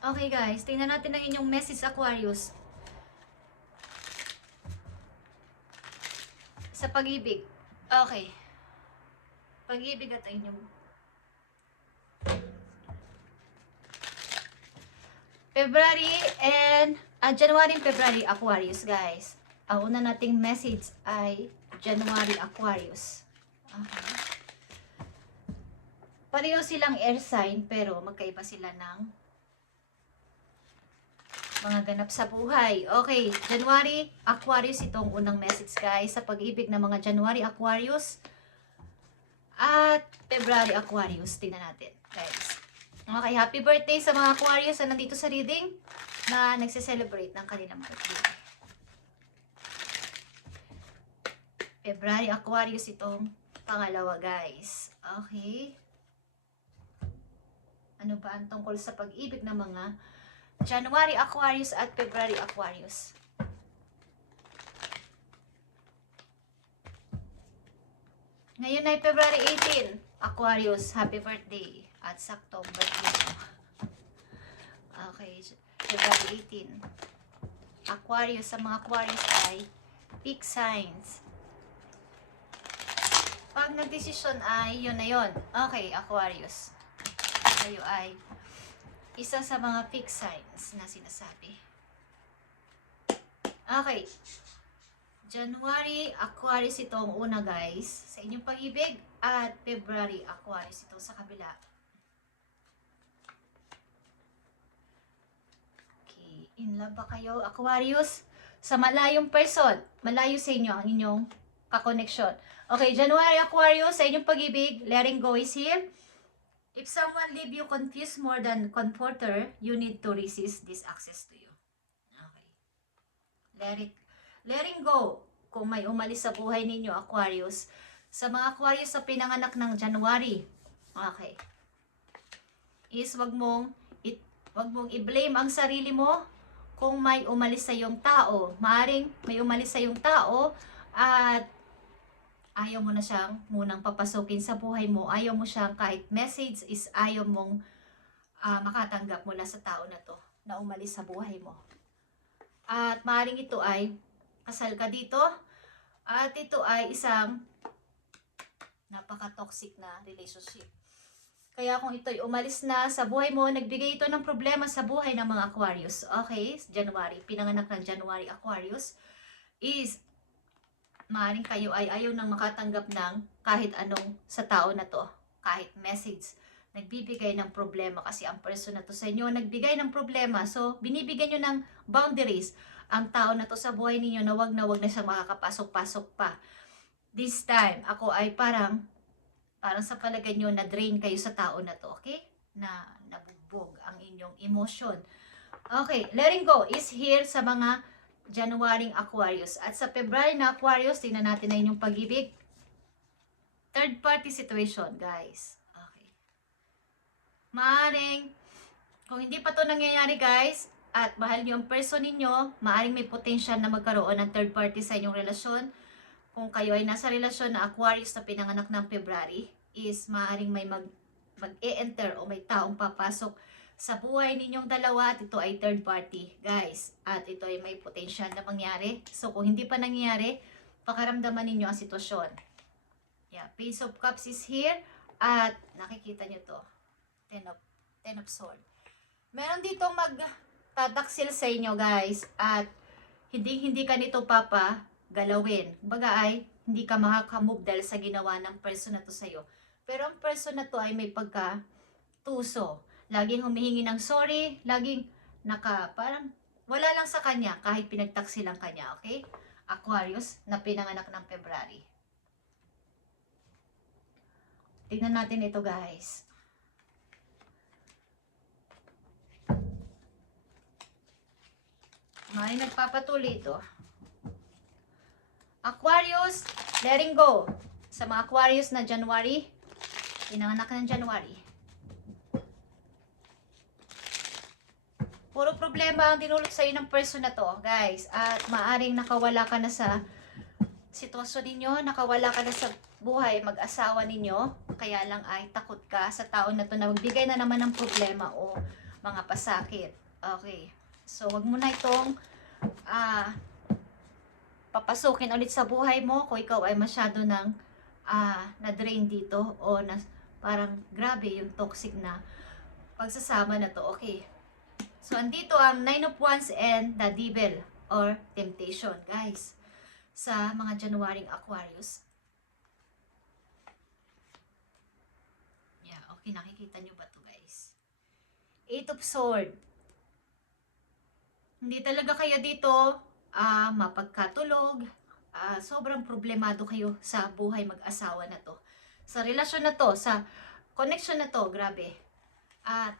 Okay guys, tingnan natin ang inyong message Aquarius sa pag-ibig. Okay. Pag-ibig at inyong February and January and February Aquarius guys. Ang una nating message ay January Aquarius. Okay. Pareho silang air sign pero magkaiba sila ng mga ganap sa buhay. Okay, January Aquarius itong unang message guys sa pag-ibig ng mga January Aquarius at February Aquarius. Tingnan natin guys. Okay, happy birthday sa mga Aquarius na nandito sa reading na nagse-celebrate ng kanilang birthday. February Aquarius itong pangalawa guys. Okay. Ano ba ang tungkol sa pag-ibig ng mga January Aquarius at February Aquarius? Ngayon ay February 18, Aquarius, happy birthday. At saktong birthday mo. Okay, February 18. Aquarius, sa mga Aquarius ay peak signs. Pag nagdesisyon ay yun na yun. Okay, Aquarius. Kayo ay isa sa mga peak signs na sinasabi. Okay. January Aquarius itong una guys sa inyong pag-ibig at February Aquarius ito sa kabila. Okay, in love ba kayo Aquarius? Sa malayong person, malayo sa inyo ang inyong kakoneksyon. Okay, January Aquarius sa inyong pag-ibig, letting go is here. If someone leave you confused more than comforter, you need to resist this access to you. Okay. Letting go, kung may umalis sa buhay ninyo, Aquarius. Sa mga Aquarius sa pinanganak ng January, okay, is wag mong i-blame ang sarili mo kung may umalis sa iyong tao. Maaring may umalis sa iyong tao at ayaw mo na siyang munang papasukin sa buhay mo. Ayaw mo siyang kahit message is ayaw mong makatanggap mula sa tao na to na umalis sa buhay mo. At maaaring ito ay kasal ka dito at ito ay isang napaka-toxic na relationship. Kaya kung ito'y umalis na sa buhay mo, nagbigay ito ng problema sa buhay ng mga Aquarius. Okay, January, pinanganak ng January Aquarius is maaaring kayo ay ayaw nang makatanggap ng kahit anong sa tao na to, kahit message. Nagbibigay ng problema kasi ang person na to sa inyo nagbigay ng problema. So, binibigyan nyo ng boundaries ang tao na to sa buhay ninyo na wag na siyang makakapasok-pasok pa. This time, ako ay parang sa palagay nyo na-drain kayo sa tao na to, okay? Na nabugbog ang inyong emotion. Okay, letting go is here sa mga January Aquarius. At sa February na Aquarius, tingnan natin na inyong pag-ibig. Third party situation, guys. Okay. Maaring, kung hindi pa to nangyayari, guys, at mahal niyo ang person ninyo, maaring may potential na magkaroon ng third party sa inyong relasyon. Kung kayo ay nasa relasyon na Aquarius na pinanganak ng February, is maaring may mag-e-enter o may taong papasok sa buhay ninyong dalawa at ito ay third party, guys. At ito ay may potential na mangyari. So, kung hindi pa nangyayari, pakaramdaman ninyo ang sitwasyon. Yeah, Page of Cups is here at nakikita nyo to. Ten of Swords. Meron ditong magtataksil sa inyo, guys, at hindi ka nito galawin. Baga ay hindi ka makakamove dahil sa ginawa ng person na to sa'yo. Pero ang person na to ay may pagka-tuso. Laging humihingi ng sorry, laging parang wala lang sa kanya kahit pinagtaksilang kanya, okay? Aquarius na pinanganak ng February. Tingnan natin ito, guys. May nagpapatuloy ito. Aquarius, letting go. Sa mga Aquarius na January, pinanganak ng January. Puro problema ang dinulot sa'yo ng person na to, guys. At maaring nakawala ka na sa sitwasyon ninyo, nakawala ka na sa buhay, mag-asawa ninyo. Kaya lang ay takot ka sa tao na to na magbigay na naman ng problema o mga pasakit. Okay. So, wag mo na itong papasukin ulit sa buhay mo kung ikaw ay masyado ng na-drain dito o na parang grabe yung toxic na pagsasama na to. Okay. So, andito ang Nine of Wands and the Devil or Temptation, guys. Sa mga January Aquarius. Yeah, okay. Nakikita nyo ba to, guys? Eight of Swords. Hindi talaga kayo dito mapagkatulog. Sobrang problemado kayo sa buhay mag-asawa na to. Sa relasyon na to, sa connection na to, grabe. At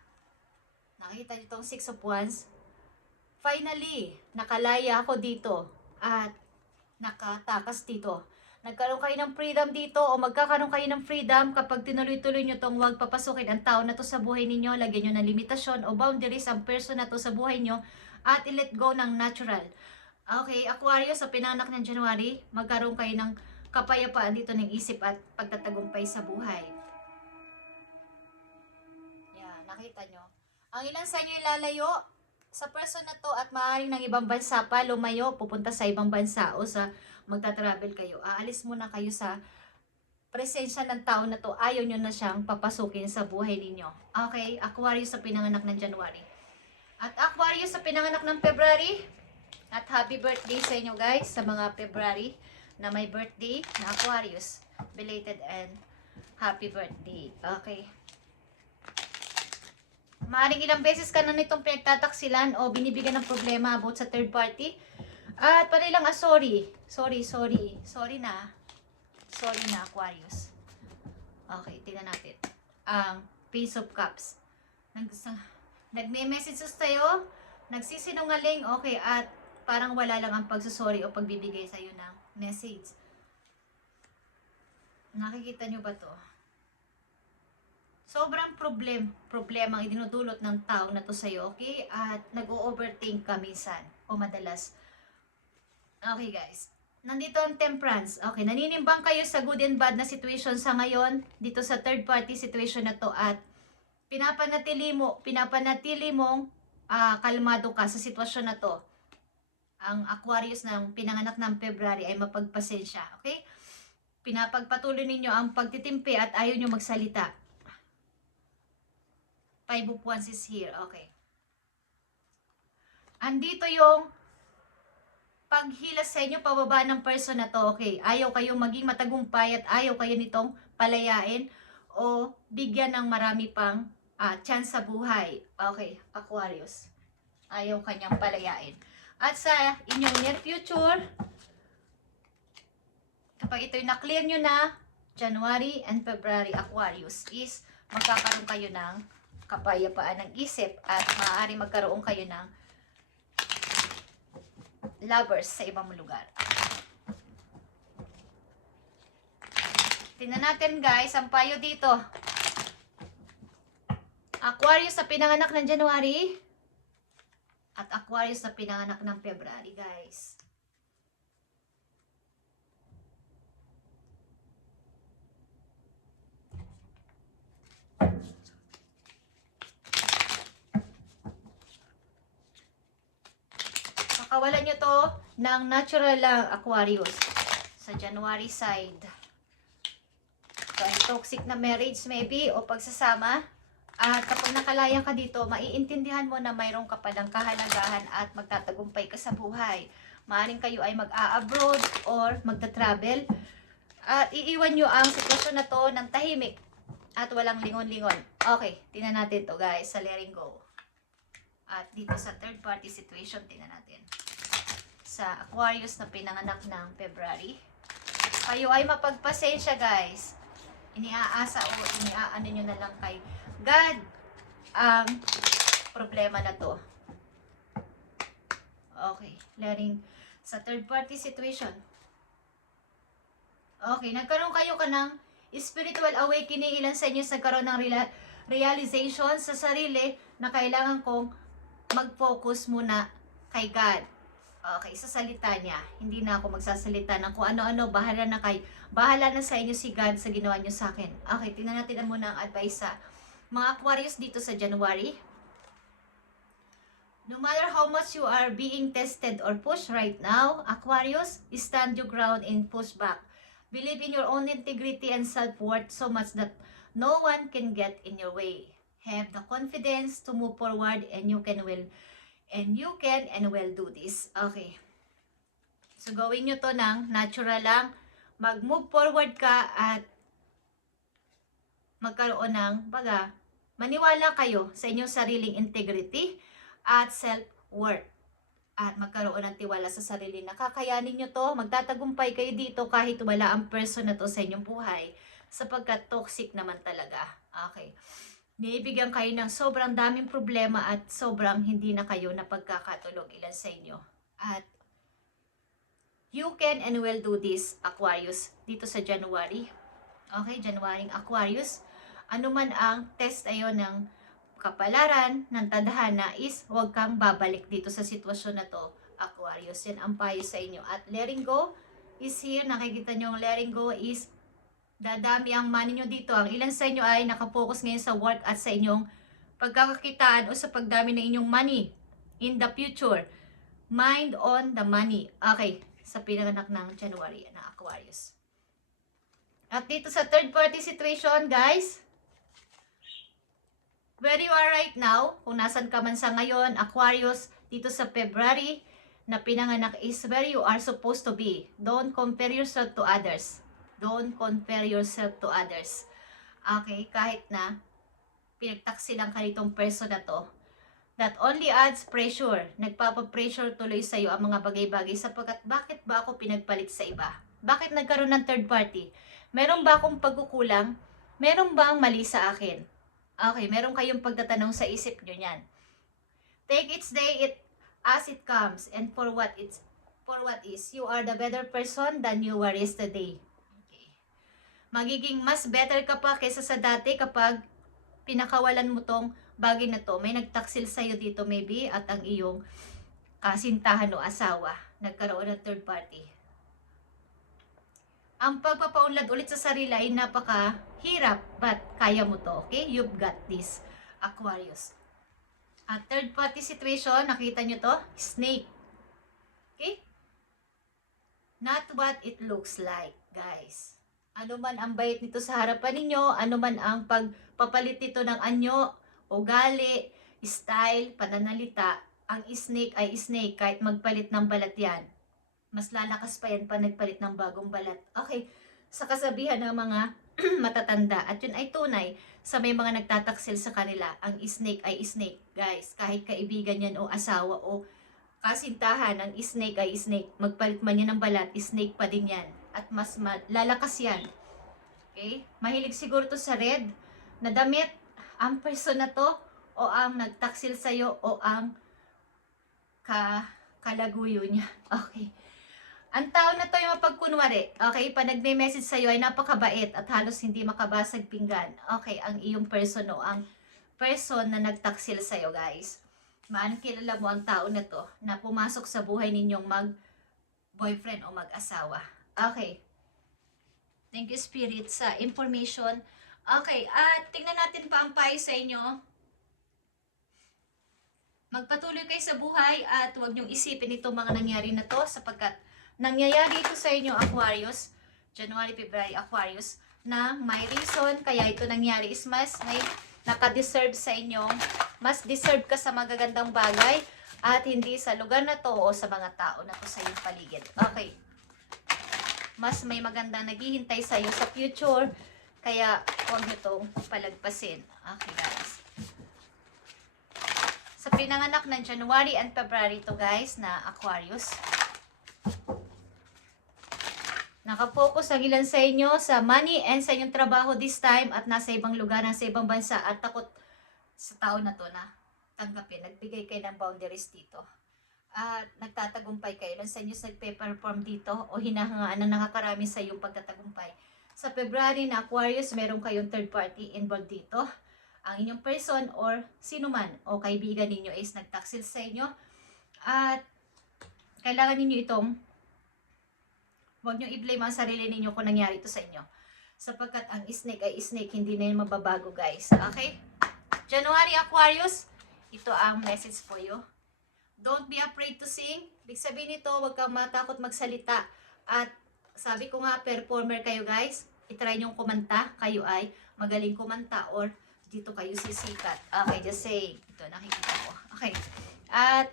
nakita nyo itong Six of Wands. Finally, nakalaya ako dito at nakatakas dito. Nagkaroon kayo ng freedom dito o magkakaroon kayo ng freedom kapag tinuloy-tuloy nyo itong huwag papasukin ang tao na to sa buhay ninyo, lagyan nyo ng limitasyon o boundaries ang person na to sa buhay nyo at i-let go ng natural. Okay, Aquarius, sa pinanganak ng January, magkaroon kayo ng kapayapaan dito ng isip at pagtatagumpay sa buhay. Yan, nakita nyo. Ang ilan sa inyo ilalayo sa person na to at maaaring ng ibang bansa pa, lumayo, pupunta sa ibang bansa o sa magta-travel kayo. Aalis muna kayo sa presensya ng tao na to. Ayaw nyo na siyang papasukin sa buhay ninyo. Okay, Aquarius, sa pinanganak ng January. At Aquarius, sa pinanganak ng February. At happy birthday sa inyo, guys, sa mga February na may birthday na Aquarius. Belated and happy birthday. Okay. Maaring ilang beses ka na nitong pinagtataksilan o binibigyan ng problema about sa third party. At pala lang, sorry. Sorry na. Sorry na, Aquarius. Okay, tingnan natin. Ang Page of Cups. Nagme-messages tayo, nagsisinungaling, okay, at parang wala lang ang pagsusorry o pagbibigay sa'yo ng message. Nakikita nyo ba to? Sobrang problema ang idinudulot ng tao na to sa'yo, okay? At nag-o-overthink ka minsan o madalas. Okay, guys. Nandito ang Temperance. Okay, naninimbang kayo sa good and bad na situation sa ngayon dito sa third party situation na to at pinapanatili mong kalmado ka sa sitwasyon na to. Ang Aquarius ng pinanganak ng February ay mapagpasensya, okay? Pinapagpatuloy ninyo ang pagtitimpi at ayaw nyo magsalita. Five of Wands is here, okay. Andito yung paghilas sa inyo pababa ng person na to, okay? Ayaw kayong maging matagumpay at ayaw kayo nitong palayain o bigyan ng marami pang chance sa buhay. Okay, Aquarius. Ayaw kanyang palayain. At sa inyong near future, kapag ito'y na-clear nyo na, January and February Aquarius is magkakaroon kayo ng kapayapaan ng isip at maaari magkaroon kayo ng lovers sa ibang lugar. Tingnan natin, guys, ang payo dito. Aquarius sa pinanganak ng January at Aquarius na pinanganak ng February, guys. Pakawalan nyo to ng natural lang, Aquarius. Sa January side. So, toxic na marriage maybe o pagsasama. At kapag nakalayan ka dito, maiintindihan mo na mayroong ka palang kahalagahan at magtatagumpay ka sa buhay. Maaring kayo ay mag-a-abroad or magta-travel. At iiwan nyo ang sitwasyon na to ng tahimik at walang lingon-lingon. Okay, tingnan natin to, guys, sa letting go. At dito sa third party situation, tingnan natin. Sa Aquarius na pinanganak ng February. Kayo ay mapagpasensya, guys. Iniaasa o iniaano nyo na lang kay God ang problema na to. Okay, letting sa third party situation. Okay, nagkaroon kayo ka ng spiritual awakening. Ilan sa inyo nagkaroon ng realization sa sarili na kailangan kong mag-focus muna kay God. Okay, sa salita niya. Hindi na ako magsasalita ng kung ano-ano. Bahala na sa inyo si God sa ginawa niyo sa akin. Okay, tingnan natin muna ang advice sa mga Aquarius dito sa January. No matter how much you are being tested or pushed right now, Aquarius, stand your ground and push back. Believe in your own integrity and self-worth so much that no one can get in your way. Have the confidence to move forward and you can and will do this. Okay. So gawin nyo to ng natural lang. Mag-move forward ka at magkaroon ng maniwala kayo sa inyong sariling integrity at self-worth. At magkaroon ng tiwala sa sarili na kakayanin nyo to, magtatagumpay kayo dito kahit wala ang person na to sa inyong buhay sapagkat toxic naman talaga. Okay. Nibigyan kayo ng sobrang daming problema at sobrang hindi na kayo napagkakatulog ilan sa inyo. At you can and will do this, Aquarius, dito sa January. Okay, January Aquarius. Ano man ang test ayon ng kapalaran, ng tadhana is huwag kang babalik dito sa sitwasyon na to, Aquarius. Yan ang payo sa inyo. At letting go is here. Nakikita nyo ang letting go is dadami ang money nyo dito. Ang ilan sa inyo ay nakafocus ngayon sa work at sa inyong pagkakakitaan o sa pagdami ng inyong money in the future. Mind on the money. Okay, sa pinanganak ng January na Aquarius. At dito sa third party situation, guys, where you are right now, kung nasan ka man sa ngayon, Aquarius, dito sa February na pinanganak is where you are supposed to be. Don't compare yourself to others. Don't compare yourself to others. Okay, kahit na pinagtaksi lang ka nitong person na to, that only adds pressure. Nagpapapressure tuloy sa'yo ang mga bagay-bagay sapagkat bakit ba ako pinagpalit sa iba? Bakit nagkaroon ng third party? Meron ba akong pagkukulang? Meron ba ang mali sa akin? Okay, meron kayong pagtatanong sa isip nyo yan. Take each day as it comes and for what is, you are the better person than you were yesterday. Okay. Magiging mas better ka pa kaysa sa dati kapag pinakawalan mo tong bagay na to. May nagtaksil sa'yo dito maybe at ang iyong kasintahan o asawa nagkaroon ng third party. Ang pagpapaunlad ulit sa sarili ay napakahirap, but kaya mo to, okay? You've got this, Aquarius. At third party situation, nakita nyo to? Snake. Okay? Not what it looks like, guys. Ano man ang bait nito sa harapan ninyo, ano man ang pagpapalit nito ng anyo, ugali, style, pananalita, ang snake ay snake kahit magpalit ng balat yan. Mas lalakas pa yan pa nagpalit ng bagong balat. Okay, sa kasabihan ng mga matatanda. At yun ay tunay sa may mga nagtataksil sa kanila. Ang snake ay snake, guys. Kahit kaibigan yan o asawa o kasintahan, ang snake ay snake. Magpalit man yan ng balat, snake pa din yan. At mas lalakas yan. Okay? Mahilig siguro to sa red na damit. Ang person na to o ang nagtaksil sa'yo o ang kalaguyo niya. Okay. Ang tao na to yung mapagkunwari. Okay, pag nagme-message sa'yo ay napakabait at halos hindi makabasag pinggan. Okay, ang iyong person o ang person na nagtaksil sa'yo, guys. Kilala mo ang tao na to na pumasok sa buhay ninyong mag-boyfriend o mag-asawa. Okay. Thank you, Spirit, sa information. Okay, at tingnan natin pa ang payo sa inyo. Magpatuloy kayo sa buhay at huwag niyong isipin itong mga nangyari na to sapagkat nangyayari ito sa inyo, Aquarius, January, February, Aquarius, na may reason, kaya ito nangyari is mas may nakadeserve sa inyo, mas deserve ka sa magagandang bagay, at hindi sa lugar na to o sa mga tao na to sa iyong paligid. Okay. Mas may magandang naghihintay sa iyo sa future, kaya huwag nyo itong palagpasin. Okay, guys. Sa pinanganak ng January and February to, guys, na Aquarius, nakafocus ang ilan sa inyo sa money and sa inyong trabaho this time at nasa ibang lugar, nasa ibang bansa at takot sa tao na to na tanggapin. Nagbigay kayo ng boundaries dito. At nagtatagumpay kayo. Ilan sa inyo nagpe-perform dito o hinahangaan na nakakarami sa iyong pagtatagumpay. Sa February na Aquarius, meron kayong third party involved dito. Ang inyong person or sino man o kaibigan ninyo is nagtaksil sa inyo. At kailangan ninyo itong huwag nyo i-blame ang sarili ninyo kung nangyari ito sa inyo. Sapagkat ang snake ay snake, hindi na yun mababago, guys. Okay? January Aquarius, ito ang message for you. Don't be afraid to sing. Ibig sabihin nito, huwag kang matakot magsalita. At sabi ko nga, performer kayo guys. I-try niyong kumanta. Kayo ay magaling kumanta or dito kayo sisikat. Okay, just say. Ito, nakikita ko. Okay. At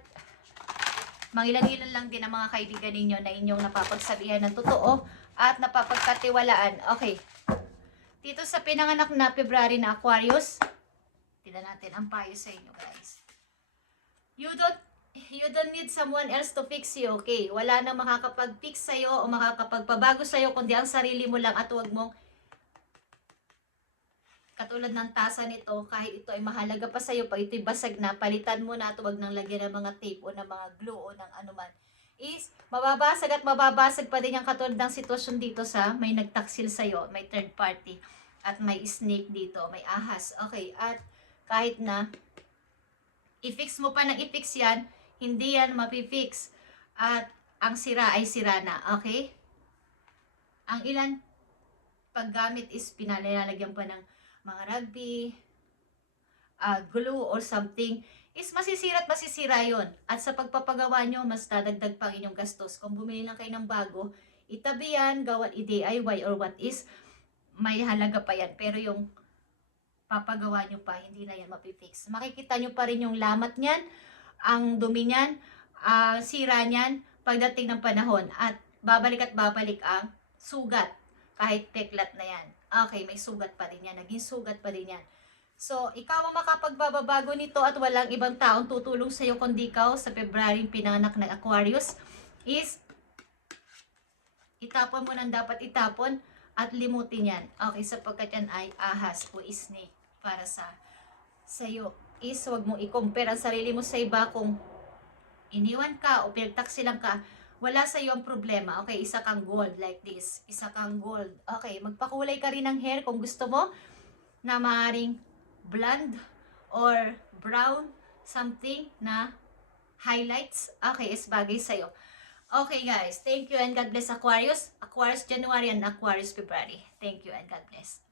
mangilan-ilan lang din ang mga kaibigan ninyo na inyong napapagsabihan ng totoo at napapagkatiwalaan. Okay. Dito sa pinanganak na February na Aquarius, tignan natin ang payo sa inyo guys. You don't need someone else to fix you, okay? Wala nang makakapag-fix sa'yo o makakapagpabago sa'yo, kundi ang sarili mo lang at huwag mong katulad ng tasa nito, kahit ito ay mahalaga pa sa'yo, pag ito'y basag na, palitan mo na at huwag nang lagyan ng mga tape o ng mga glue o ng anuman. Is, mababasag at mababasag pa din yung katulad ng sitwasyon dito sa may nagtaksil sa'yo, may third party, at may snake dito, may ahas. Okay, at kahit na i-fix mo pa ng i-fix yan, hindi yan mapifix. At ang sira ay sira na. Okay? Ang ilan paggamit is pinalalagyan pa ng mga rugby, glue or something, is masisira at masisira yon. At sa pagpapagawa nyo, mas dadagdag pang inyong gastos. Kung bumili lang kayo ng bago, itabi yan, gawa i-DIY or what is, may halaga pa yan. Pero yung papagawa nyo pa, hindi na yan mapifix. Makikita nyo pa rin yung lamat nyan, ang dumi nyan, sira nyan, pagdating ng panahon. At babalik ang sugat. Kahit peklat na yan. Okay, may sugat pa rin yan. Naging sugat pa rin yan. So, ikaw ang makapagbabago nito at walang ibang taong tutulong sa'yo kundi ikaw sa February pinanganak ng Aquarius is itapon mo nang dapat itapon at limutin yan. Okay, sapagkat yan ay ahas o snake para sa'yo. Is wag mong i-compare ang sarili mo sa iba. Kung iniwan ka o pinagtaksilan ka, wala sa iyo ang problema. Okay, isa kang gold like this. Isa kang gold. Okay, magpakulay ka rin ng hair kung gusto mo na maaaring blonde or brown, something na highlights. Okay, is bagay sa iyo. Okay guys, thank you and God bless Aquarius. Aquarius January and Aquarius February. Thank you and God bless.